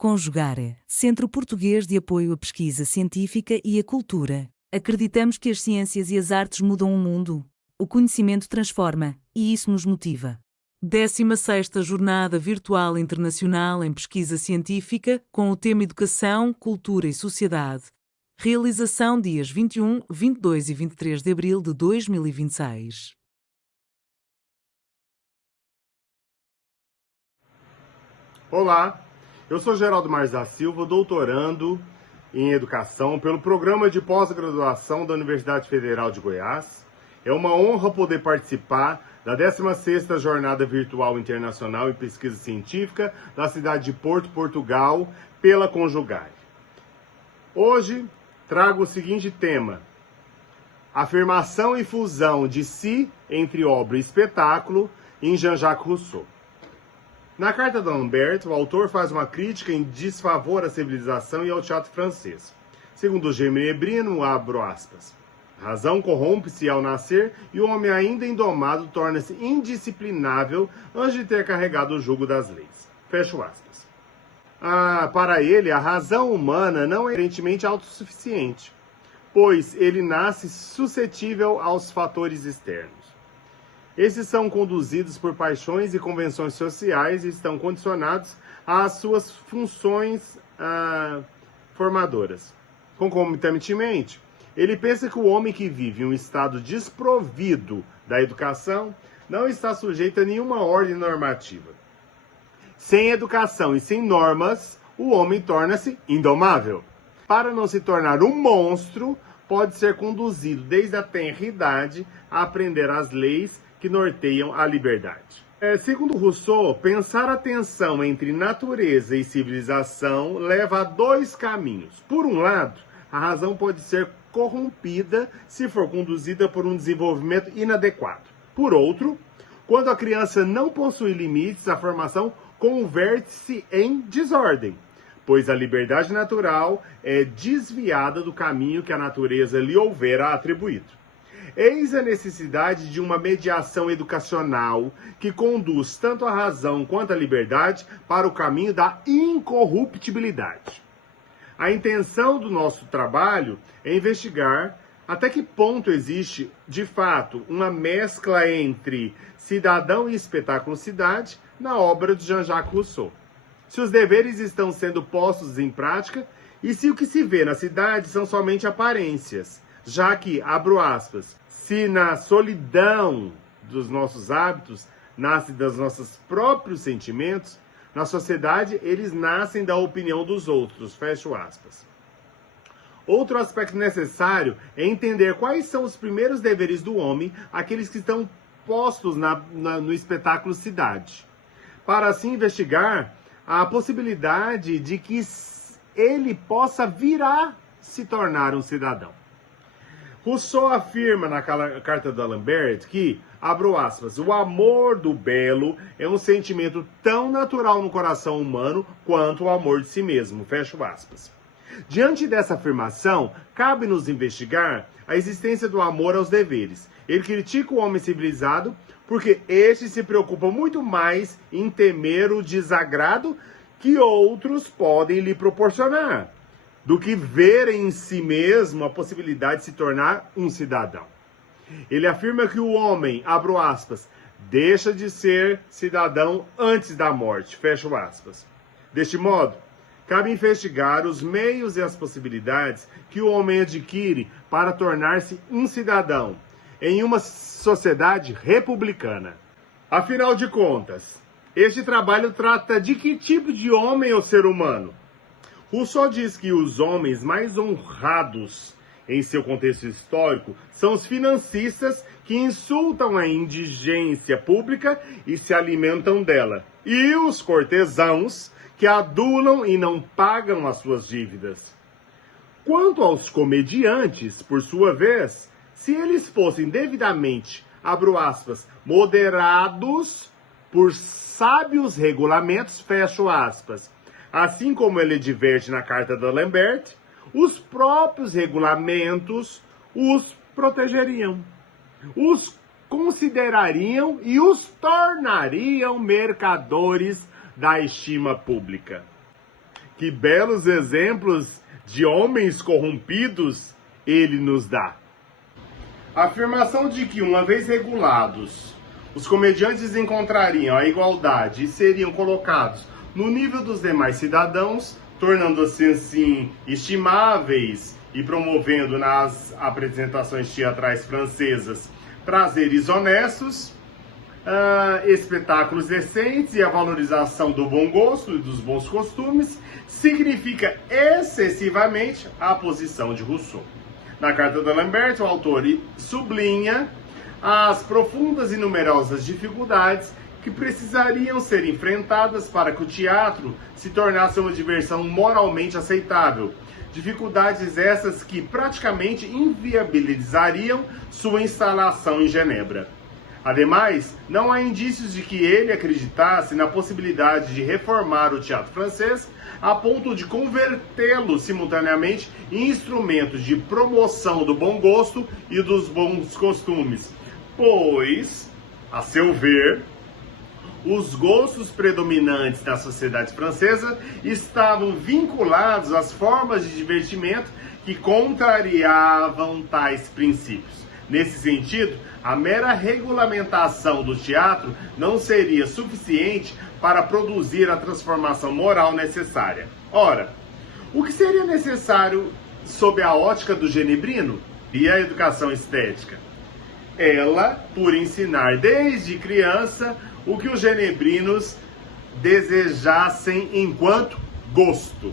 Conjugare, Centro Português de Apoio à Pesquisa Científica e à Cultura. Acreditamos que as ciências e as artes mudam o mundo. O conhecimento transforma, e isso nos motiva. 16ª Jornada Virtual Internacional em Pesquisa Científica, com o tema Educação, Cultura e Sociedade. Realização dias 21, 22 e 23 de abril de 2026. Olá, eu sou Geraldo Marques da Silva, doutorando em Educação pelo Programa de Pós-Graduação da Universidade Federal de Goiás. É uma honra poder participar da 16ª Jornada Virtual Internacional em Pesquisa Científica da cidade de Porto, Portugal, pela Conjugare. Hoje trago o seguinte tema: afirmação e fusão de si entre obra e espetáculo em Jean-Jacques Rousseau. Na Carta de Lambert, o autor faz uma crítica em desfavor à civilização e ao teatro francês. Segundo Gemini Brino, abro aspas, a razão corrompe-se ao nascer e o homem ainda indomado torna-se indisciplinável antes de ter carregado o jugo das leis. Fecho aspas. Para ele, a razão humana não é aparentemente autossuficiente, pois ele nasce suscetível aos fatores externos. Esses são conduzidos por paixões e convenções sociais e estão condicionados às suas funções formadoras. Concomitantemente, ele pensa que o homem que vive em um estado desprovido da educação não está sujeito a nenhuma ordem normativa. Sem educação e sem normas, o homem torna-se indomável. Para não se tornar um monstro, pode ser conduzido desde a tenra idade a aprender as leis que norteiam a liberdade. Segundo Rousseau, pensar a tensão entre natureza e civilização leva a dois caminhos. Por um lado, a razão pode ser corrompida se for conduzida por um desenvolvimento inadequado. Por outro, quando a criança não possui limites, a formação converte-se em desordem, pois a liberdade natural é desviada do caminho que a natureza lhe houvera atribuído. Eis a necessidade de uma mediação educacional que conduz tanto a razão quanto a liberdade para o caminho da incorruptibilidade. A intenção do nosso trabalho é investigar até que ponto existe, de fato, uma mescla entre cidadão e espetáculo-cidade na obra de Jean-Jacques Rousseau. Se os deveres estão sendo postos em prática e se o que se vê na cidade são somente aparências, já que, abro aspas, se na solidão dos nossos hábitos nasce dos nossos próprios sentimentos, na sociedade eles nascem da opinião dos outros, fecho aspas. Outro aspecto necessário é entender quais são os primeiros deveres do homem, aqueles que estão postos no espetáculo cidade, para assim investigar a possibilidade de que ele possa vir a se tornar um cidadão. Rousseau afirma na Carta de Lambert que, abro aspas, o amor do belo é um sentimento tão natural no coração humano quanto o amor de si mesmo, fecho aspas. Diante dessa afirmação, cabe-nos investigar a existência do amor aos deveres. Ele critica o homem civilizado porque este se preocupa muito mais em temer o desagrado que outros podem lhe proporcionar, do que ver em si mesmo a possibilidade de se tornar um cidadão. Ele afirma que o homem, abro aspas, deixa de ser cidadão antes da morte, fecho aspas. Deste modo, cabe investigar os meios e as possibilidades que o homem adquire para tornar-se um cidadão em uma sociedade republicana. Afinal de contas, este trabalho trata de que tipo de homem é o ser humano? Rousseau diz que os homens mais honrados em seu contexto histórico são os financistas que insultam a indigência pública e se alimentam dela, e os cortesãos que adulam e não pagam as suas dívidas. Quanto aos comediantes, por sua vez, se eles fossem devidamente, abro aspas, moderados por sábios regulamentos, fecho aspas, assim como ele diverte na Carta de Lambert, os próprios regulamentos os protegeriam, os considerariam e os tornariam mercadores da estima pública. Que belos exemplos de homens corrompidos ele nos dá. A afirmação de que, uma vez regulados, os comediantes encontrariam a igualdade e seriam colocados no nível dos demais cidadãos, tornando-se assim estimáveis e promovendo nas apresentações teatrais francesas prazeres honestos, espetáculos decentes e a valorização do bom gosto e dos bons costumes, significa excessivamente a posição de Rousseau. Na Carta de Lambert, o autor sublinha as profundas e numerosas dificuldades que precisariam ser enfrentadas para que o teatro se tornasse uma diversão moralmente aceitável. Dificuldades essas que praticamente inviabilizariam sua instalação em Genebra. Ademais, não há indícios de que ele acreditasse na possibilidade de reformar o teatro francês a ponto de convertê-lo simultaneamente em instrumentos de promoção do bom gosto e dos bons costumes, pois, a seu ver, os gostos predominantes da sociedade francesa estavam vinculados às formas de divertimento que contrariavam tais princípios. Nesse sentido, a mera regulamentação do teatro não seria suficiente para produzir a transformação moral necessária. Ora, o que seria necessário sob a ótica do genebrino e a educação estética? Ela, por ensinar desde criança o que os genebrinos desejassem enquanto gosto.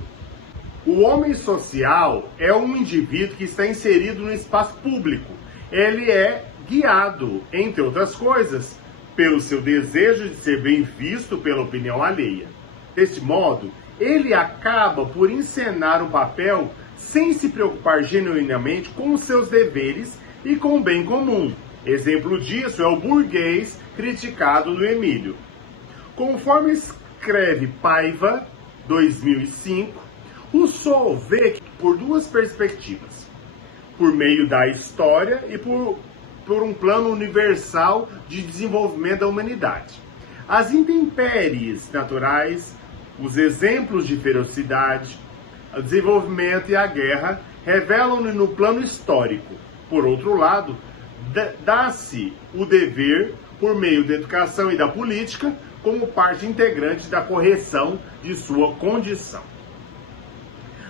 O homem social é um indivíduo que está inserido no espaço público. Ele é guiado, entre outras coisas, pelo seu desejo de ser bem visto pela opinião alheia. Deste modo, ele acaba por encenar o papel sem se preocupar genuinamente com os seus deveres e com o bem comum. Exemplo disso é o burguês criticado no Emílio. Conforme escreve Paiva, 2005, Rousseau vê por duas perspectivas: por meio da história e por um plano universal de desenvolvimento da humanidade. As intempéries naturais, os exemplos de ferocidade, o desenvolvimento e a guerra revelam-no no plano histórico. Por outro lado, dá-se o dever por meio da educação e da política como parte integrante da correção de sua condição.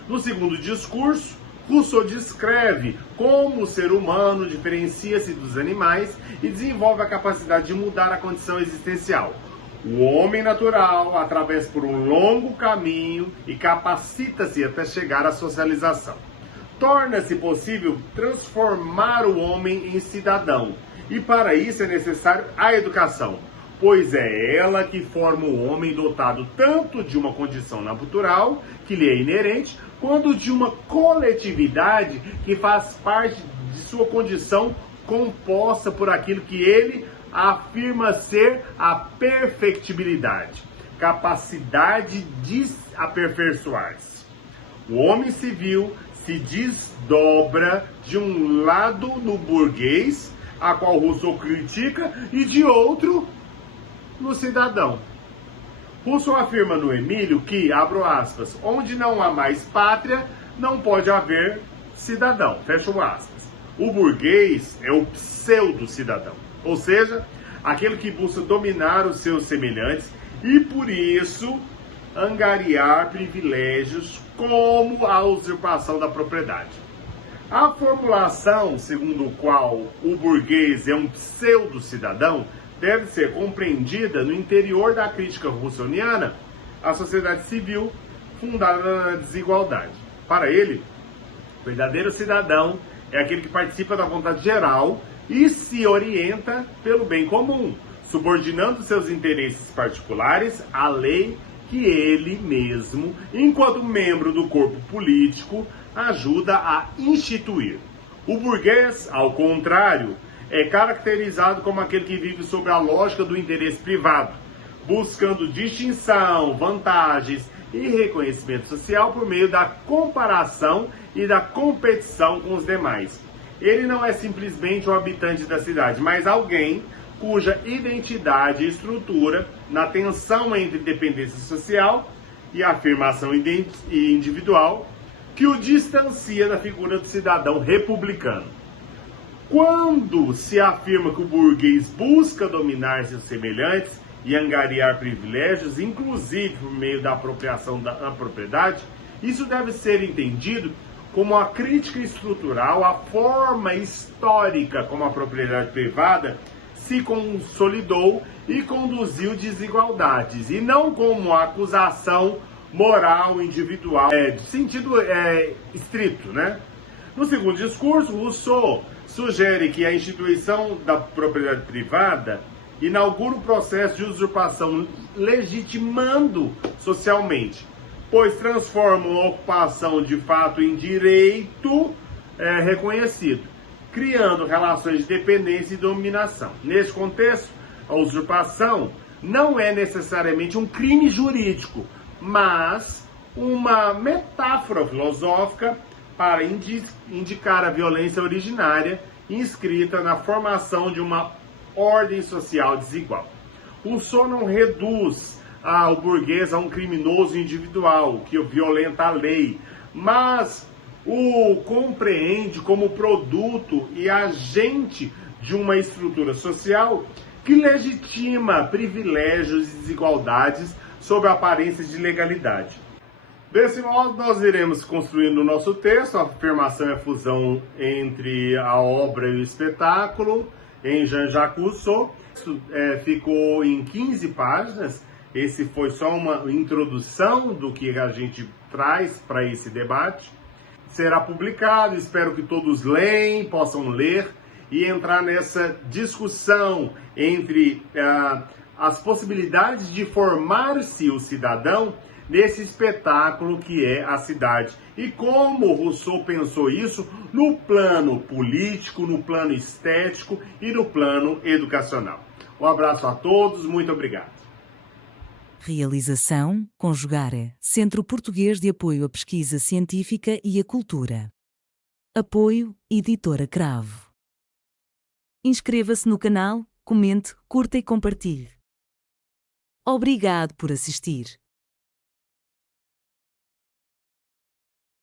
No segundo discurso, Rousseau descreve como o ser humano diferencia-se dos animais e desenvolve a capacidade de mudar a condição existencial. O homem natural atravessa por um longo caminho e capacita-se até chegar à socialização. Torna-se possível transformar o homem em cidadão, e para isso é necessário a educação, pois é ela que forma o homem dotado tanto de uma condição natural, que lhe é inerente, quanto de uma coletividade que faz parte de sua condição composta por aquilo que ele afirma ser a perfectibilidade, capacidade de aperfeiçoar-se. O homem civil se desdobra de um lado no burguês, a qual Rousseau critica, e de outro no cidadão. Rousseau afirma no Emílio que, abro aspas, onde não há mais pátria, não pode haver cidadão, fecho aspas. O burguês é o pseudo-cidadão, ou seja, aquele que busca dominar os seus semelhantes e, por isso, angariar privilégios como a usurpação da propriedade. A formulação segundo a qual o burguês é um pseudo-cidadão deve ser compreendida no interior da crítica russoniana à sociedade civil fundada na desigualdade. Para ele, o verdadeiro cidadão é aquele que participa da vontade geral e se orienta pelo bem comum, subordinando seus interesses particulares à lei que ele mesmo, enquanto membro do corpo político, ajuda a instituir. O burguês, ao contrário, é caracterizado como aquele que vive sob a lógica do interesse privado, buscando distinção, vantagens e reconhecimento social por meio da comparação e da competição com os demais. Ele não é simplesmente um habitante da cidade, mas alguém cuja identidade e estrutura, na tensão entre dependência social e afirmação individual que o distancia da figura do cidadão republicano. Quando se afirma que o burguês busca dominar seus semelhantes e angariar privilégios, inclusive por meio da apropriação da propriedade, isso deve ser entendido como a crítica estrutural à forma histórica como a propriedade privada se consolidou e conduziu desigualdades, e não como a acusação moral individual, de sentido estrito, né? No segundo discurso, Rousseau sugere que a instituição da propriedade privada inaugura o processo de usurpação, legitimando socialmente, pois transforma uma ocupação de fato em direito reconhecido, criando relações de dependência e dominação. Neste contexto, a usurpação não é necessariamente um crime jurídico, mas uma metáfora filosófica para indicar a violência originária inscrita na formação de uma ordem social desigual. Rousseau não reduz o burguês a um criminoso individual que violenta a lei, mas o compreende como produto e agente de uma estrutura social que legitima privilégios e desigualdades sob aparências de legalidade. Desse modo, nós iremos construindo o nosso texto, a afirmação e a fusão entre a obra e o espetáculo, em Jean-Jacques Rousseau. Isso ficou em 15 páginas. Esse foi só uma introdução do que a gente traz para esse debate. Será publicado, espero que todos leem, possam ler e entrar nessa discussão entre as possibilidades de formar-se o cidadão nesse espetáculo que é a cidade. E como Rousseau pensou isso no plano político, no plano estético e no plano educacional. Um abraço a todos, muito obrigado. Realização Conjugare, Centro Português de Apoio à Pesquisa Científica e à Cultura. Apoio Editora Cravo. Inscreva-se no canal, comente, curta e compartilhe. Obrigado por assistir.